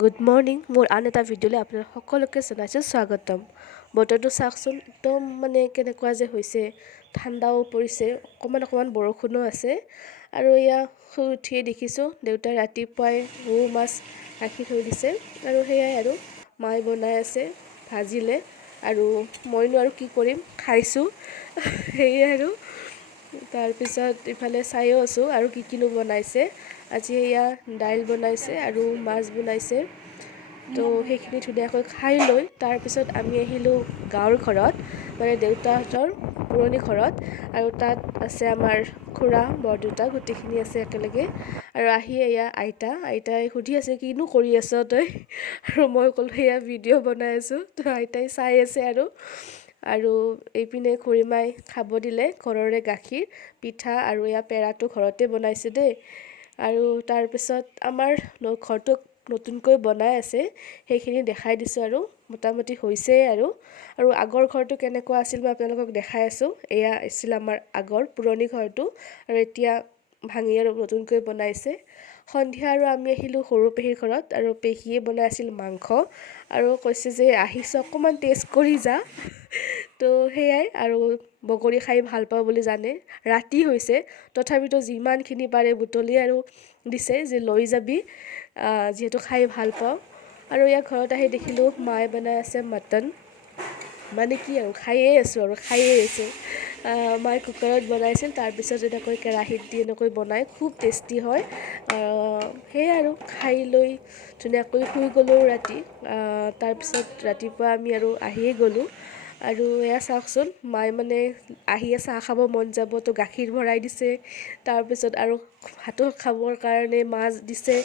Good morning মোৰ আন এটা ভিডিঅ'লৈ আপোনালোক সকলোকে জনাইছোঁ স্বাগতম। বতৰটো চাওকচোন একদম কেনেকুৱা যে হৈছে, ঠাণ্ডাও পৰিছে, অকণমান বৰষুণো আছে। আৰু এয়া শুই উঠিয়ে দেখিছোঁ দেউতাই ৰাতিপুৱাই ৰৌ মাছ ৰাখি থৈ দিছে আৰু সেয়াই আৰু মায়ে বনাই আছে ভাজিলে আৰু মইনো আৰু কি কৰিম, খাইছোঁ সেয়ে আৰু তাৰপিছত ইফালে চাইও আছোঁ আৰু কিনো বনাইছে। আজি এয়া দাইল বনাইছে আৰু মাছ বনাইছে। তো সেইখিনি ধুনীয়াকৈ খাই লৈ তাৰপিছত আমি আহিলোঁ গাঁৱৰ ঘৰত, দেউতাহঁতৰ পুৰণি ঘৰত। আৰু তাত আছে আমাৰ খুৰা বৰদেউতা গোটেইখিনি আছে একেলগে। আৰু আহি এয়া আইতাই সুধি আছে কিনো কৰি আছ তই, আৰু মই ক'লোঁ সেয়া ভিডিঅ' বনাই আছোঁ। তো আইতাই চাই আছে আৰু এইপিনে খুৰীমাই খাব দিলে ঘৰৰে গাখীৰ পিঠা আৰু এয়া পেৰাটো ঘৰতে বনাইছে দেই। আৰু তাৰপিছত আমাৰ ঘৰটো নতুনকৈ বনাই আছে, সেইখিনি দেখাই দিছোঁ আৰু মোটামুটি হৈছেই আৰু আগৰ ঘৰটো কেনেকুৱা আছিল মই আপোনালোকক দেখাই আছোঁ। এয়া আছিল আমাৰ আগৰ পুৰণি ঘৰটো আৰু এতিয়া ভাঙি আৰু নতুনকৈ বনাইছে। সন্ধিয়া আৰু আমি আহিলোঁ সৰু পেহীৰ ঘৰত আৰু পেহীয়ে বনাই আছিল মাংস আৰু কৈছে যে আহিছোঁ অকণমান টেষ্ট কৰি যা। তো সেয়াই আৰু বগৰী খাই ভাল পাওঁ বুলি জানে, ৰাতি হৈছে তথাপিতো যিমানখিনি পাৰে বুটলি আৰু দিছে যে লৈ যাবি যিহেতু খাই ভাল পাওঁ। আৰু ইয়াৰ ঘৰত আহি দেখিলোঁ মায়ে বনাই আছে মটন, কি আৰু খায়ে আছোঁ। মায়ে কুকাৰত বনাইছিল, তাৰপিছত এনেকৈ কেৰাহীত দি এনেকৈ বনাই খুব টেষ্টি হয়। সেয়াই আৰু খাই লৈ ধুনীয়াকৈ শুই গ'লোঁ ৰাতি। তাৰপিছত ৰাতিপুৱা আমি আৰু আহিয়ে গ'লোঁ। আৰু এয়া চাওকচোন মায়ে আহিয়ে চাহ খাব মন যাব তো গাখীৰ ভৰাই দিছে, তাৰপিছত আৰু ভাতো খাবৰ কাৰণে মাছ দিছে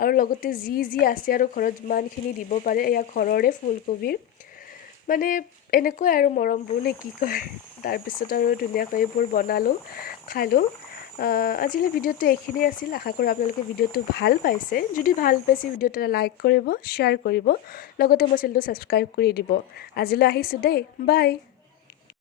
আৰু লগতে যি আছে আৰু ঘৰত যিমানখিনি দিব পাৰে এয়া ঘৰৰে ফুলকবিৰ এনেকৈ আৰু মৰমবোৰ নে কি কয়। তাৰপিছত আৰু ধুনীয়াকৈ এইবোৰ বনালোঁ, খালোঁ। আজিলৈ ভিডিঅ'টো এইখিনিয়ে আছিল। আশা কৰোঁ আপোনালোকে ভিডিঅ'টো ভাল পাইছে। যদি ভাল পাইছে ভিডিঅ'টো এটা লাইক কৰিব, শ্বেয়াৰ কৰিব, লগতে মোৰ চেনেলটো ছাবস্ক্ৰাইব কৰি দিব। আজিলৈ আহিছোঁ দেই, বাই।